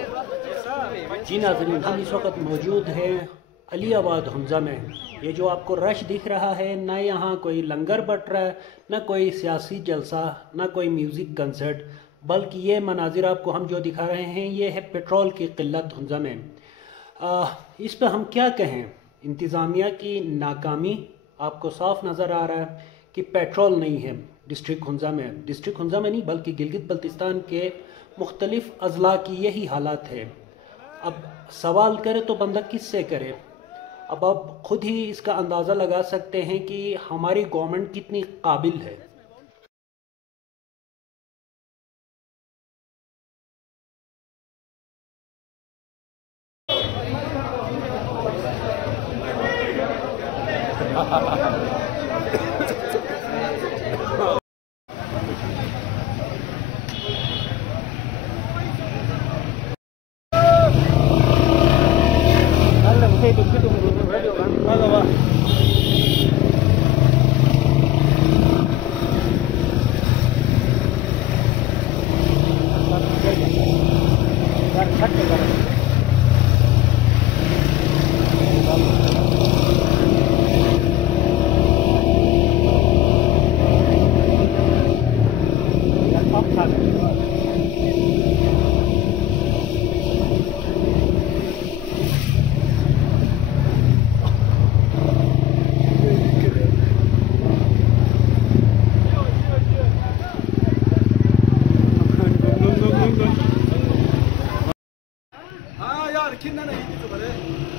जी नाज़रीन, हम इस वक्त मौजूद हैं अलीआबाद हमज़ा में। ये जो आपको रश दिख रहा है, ना यहाँ कोई लंगर बट रहा है, ना कोई सियासी जलसा, ना कोई म्यूज़िक कंसर्ट, बल्कि ये मनाजिर आपको हम जो दिखा रहे हैं ये है पेट्रोल की किल्लत हमज़ा में। इस पर हम क्या कहें, इंतज़ामिया की नाकामी आपको साफ नज़र आ रहा है कि पेट्रोल नहीं है डिस्ट्रिक्ट हुंज़ा में। डिस्ट्रिक्ट हुंज़ा में नहीं बल्कि गिलगित बल्तिस्तान के मुख्तलिफ अज़ला की यही हालात है। अब सवाल करे तो बंदा किससे करे। अब आप खुद ही इसका अंदाज़ा लगा सकते हैं कि हमारी गवर्नमेंट कितनी काबिल है। 아, 야, 이렇게 나는 이게 좀 그래.